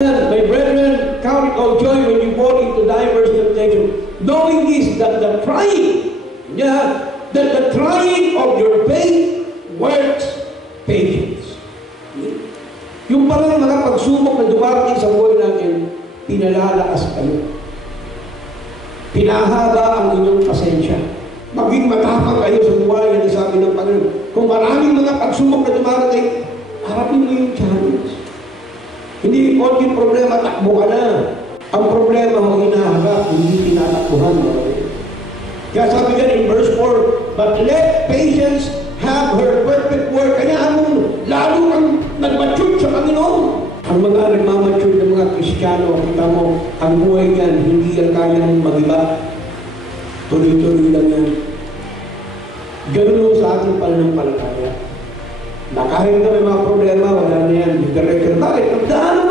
My brethren, count it all joy when you fall into diverse temptation, knowing this, that the trying, that the trying of your faith works patience. Yung parang mga pagsubok na dumarating sa buhay natin, pinalalakas kayo. Pinahaba ang inyong pasensya. Maging matapang kayo sa buhay, yan sabi ng Panginoon. Kung maraming mga pagsubok na dumarating, harapin mo yung challenge. Hindi konting problema, takbo ka na. Ang problema mo hinaharap, hindi tinatakbuhan mo. Kaya sabi ka in verse 4, but let patience have her perfect work. Kaya lalo kang nag-mature sa Panginoon. Ang mga nagmamature ng mga Kristiyano, kita mo, ang buhay yan, hindi yan kaya mong mag-iba. Tuloy-tuloy lang yan. Ganun sa ating pananampalataya. Na kahit na may mga problema, wala na yan. Diretso. Bakit? Ang daan